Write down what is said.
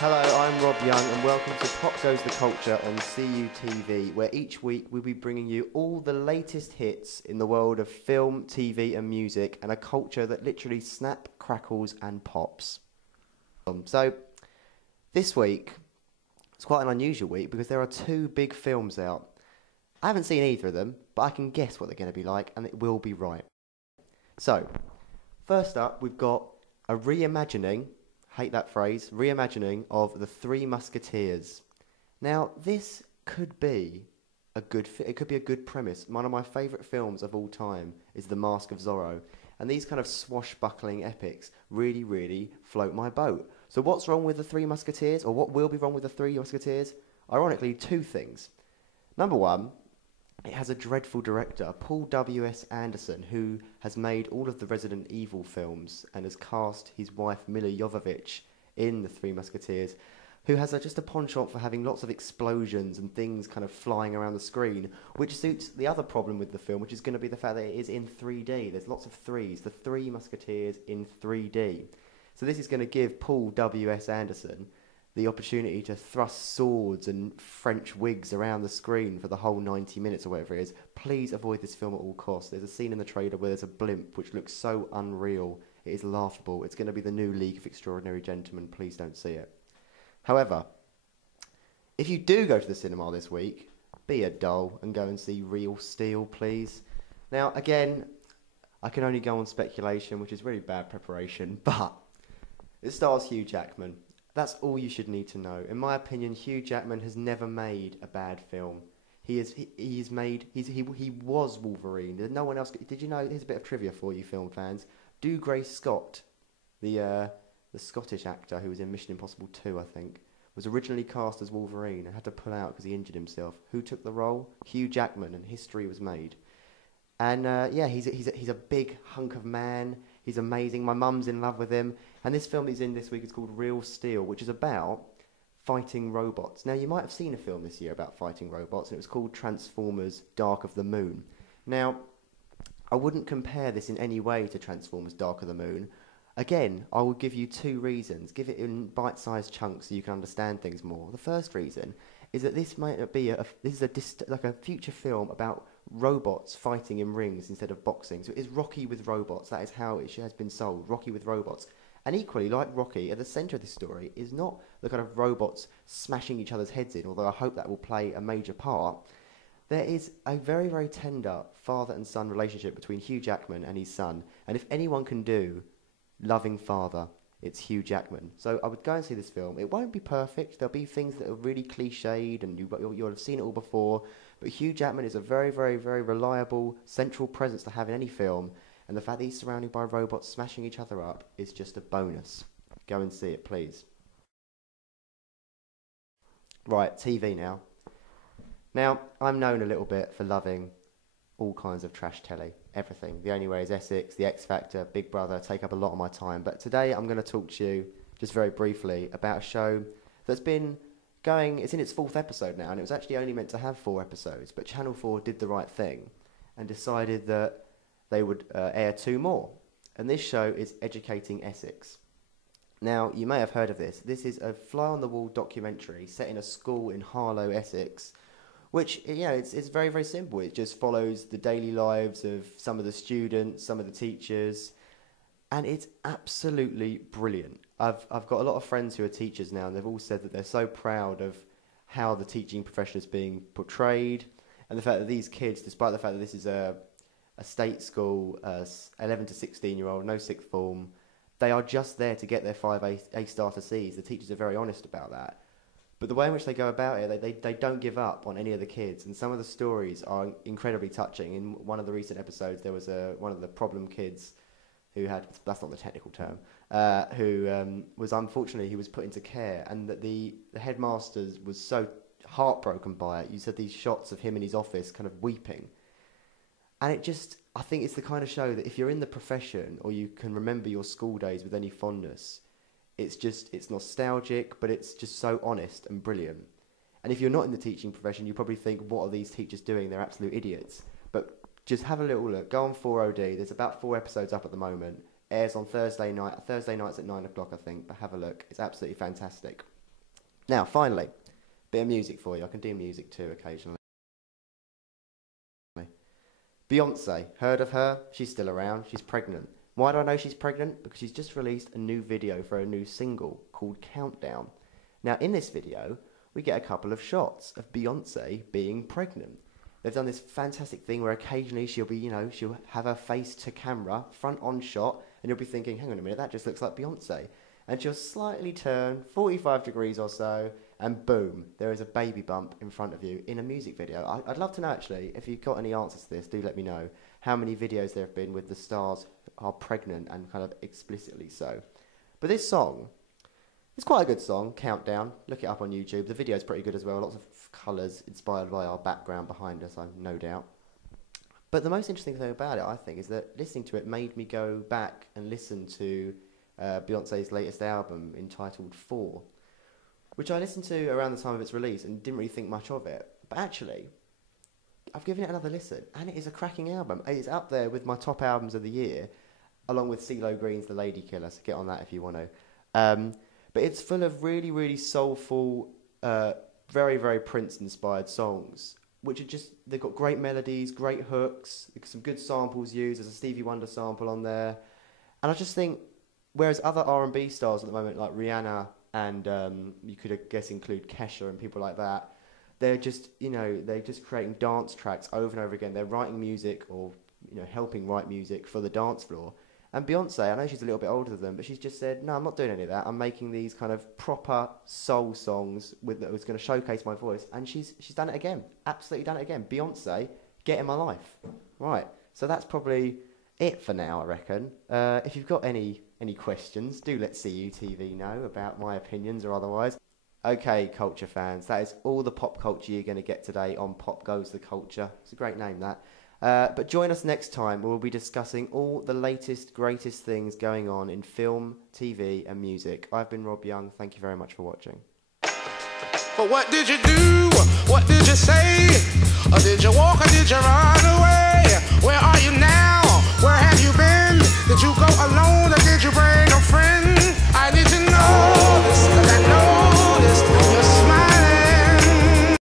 Hello, I'm Rob Young and welcome to Pop Goes the Culture on CUTV, where each week we'll be bringing you all the latest hits in the world of film, TV and music, and a culture that literally snap, crackles and pops. So, this week, it's quite an unusual week because there are two big films out. I haven't seen either of them, but I can guess what they're going to be like and it will be right. So, first up, we've got a reimagining, hate that phrase, reimagining of the Three Musketeers. Now, this could be it could be a good premise. One of my favourite films of all time is The Mask of Zorro. And these kind of swashbuckling epics really, really float my boat. So what's wrong with the Three Musketeers, or what will be wrong with the Three Musketeers? Ironically, two things. Number one, it has a dreadful director, Paul W.S. Anderson, who has made all of the Resident Evil films and has cast his wife Mila Jovovich in the Three Musketeers, who has just a penchant for having lots of explosions and things kind of flying around the screen, which suits the other problem with the film, which is going to be the fact that it is in 3D. There's lots of threes, the Three Musketeers in 3D. So this is going to give Paul W.S. Anderson the opportunity to thrust swords and French wigs around the screen for the whole 90 minutes or whatever it is. Please avoid this film at all costs. There's a scene in the trailer where there's a blimp which looks so unreal. It is laughable. It's going to be the new League of Extraordinary Gentlemen. Please don't see it. However, if you do go to the cinema this week, be a doll and go and see Real Steel, please. Now, again, I can only go on speculation, which is really bad preparation, but it stars Hugh Jackman. That's all you should need to know. In my opinion, Hugh Jackman has never made a bad film. He was Wolverine. There's no one else. Did you know? Here's a bit of trivia for you, film fans. Dougray Scott, the Scottish actor who was in Mission Impossible 2, I think, was originally cast as Wolverine and had to pull out because he injured himself. Who took the role? Hugh Jackman, and history was made. And yeah, he's a big hunk of man. He's amazing. My mum's in love with him. And this film he's in this week is called Real Steel, which is about fighting robots. Now, you might have seen a film this year about fighting robots, and it was called Transformers Dark of the Moon. Now, I wouldn't compare this in any way to Transformers Dark of the Moon. Again, I will give you two reasons. Give it in bite-sized chunks so you can understand things more. The first reason is that this might be like a future film about robots fighting in rings instead of boxing. So it is Rocky with robots. That is how it has been sold. Rocky with robots. And equally, like Rocky, at the centre of this story is not the kind of robots smashing each other's heads in, although I hope that will play a major part. There is a very, very tender father and son relationship between Hugh Jackman and his son. And if anyone can do loving father, it's Hugh Jackman. So I would go and see this film. It won't be perfect. There'll be things that are really cliched and you'll have seen it all before. But Hugh Jackman is a very, very, very reliable central presence to have in any film. And the fact that he's surrounded by robots smashing each other up is just a bonus. Go and see it, please. Right, TV now. Now, I'm known a little bit for loving all kinds of trash telly. Everything. The Only Way is Essex, The X Factor, Big Brother take up a lot of my time. But today I'm going to talk to you, just very briefly, about a show that's been going, it's in its 4th episode now, and it was actually only meant to have 4 episodes. But Channel 4 did the right thing and decided that they would air 2 more. And this show is Educating Essex. Now, you may have heard of this. This is a fly-on-the-wall documentary set in a school in Harlow, Essex, which, you know, it's very, very simple. It just follows the daily lives of some of the students, some of the teachers, and it's absolutely brilliant. I've got a lot of friends who are teachers now, and they've all said that they're so proud of how the teaching profession is being portrayed, and the fact that these kids, despite the fact that this is a state school, 11 to 16-year-old, no sixth form, they are just there to get their 5 A-star to Cs. The teachers are very honest about that. But the way in which they go about it, they don't give up on any of the kids. And some of the stories are incredibly touching. In one of the recent episodes, there was one of the problem kids who had, that's not the technical term, who was unfortunately, he was put into care. And that the headmaster was so heartbroken by it. You said these shots of him in his office kind of weeping. And I think it's the kind of show that if you're in the profession or you can remember your school days with any fondness, it's nostalgic, but it's just so honest and brilliant. And if you're not in the teaching profession, you probably think, what are these teachers doing? They're absolute idiots. But just have a little look. Go on 4OD. There's about 4 episodes up at the moment. Airs on Thursday nights at 9 o'clock, I think. But have a look. It's absolutely fantastic. Now, finally, bit of music for you. I can do music too occasionally. Beyonce, heard of her? She's still around. She's pregnant. Why do I know she's pregnant? Because she's just released a new video for a new single called Countdown. Now, in this video, we get a couple of shots of Beyonce being pregnant. They've done this fantastic thing where occasionally she'll be, she'll have her face to camera, front on shot, and you'll be thinking, hang on a minute, that just looks like Beyonce. And she'll slightly turn 45 degrees or so, and boom, there is a baby bump in front of you in a music video. I'd love to know, actually, if you've got any answers to this, do let me know, how many videos there have been with the stars are pregnant and kind of explicitly so. But this song, it's quite a good song, Countdown. Look it up on YouTube. The video's pretty good as well. Lots of colours inspired by our background behind us, I've no doubt. But the most interesting thing about it, I think, is that listening to it made me go back and listen to Beyonce's latest album entitled 4, which I listened to around the time of its release and didn't really think much of it. But actually, I've given it another listen, and it is a cracking album. It is up there with my top albums of the year, along with CeeLo Green's The Lady Killer, so get on that if you want to. But it's full of really, really soulful, very, very Prince-inspired songs, which are just, they've got great melodies, great hooks, some good samples used. There's a Stevie Wonder sample on there. And I just think, whereas other R&B stars at the moment, like Rihanna, and you could, I guess, include Kesha and people like that, they're just, they're just creating dance tracks over and over again. They're writing music or, helping write music for the dance floor. And Beyonce, I know she's a little bit older than them, but she's just said, no, I'm not doing any of that. I'm making these kind of proper soul songs that was going to showcase my voice. And she's done it again. Absolutely done it again. Beyonce, get in my life. Right. So that's probably it for now, I reckon. If you've got any questions, do let CUTV know about my opinions or otherwise. Okay, culture fans, that is all the pop culture you're going to get today on Pop Goes the Culture. It's a great name, that. But join us next time where we'll be discussing all the latest, greatest things going on in film, TV and music. I've been Rob Young. Thank you very much for watching. But what did you do? What did you say? Or did you walk or did you run away? Where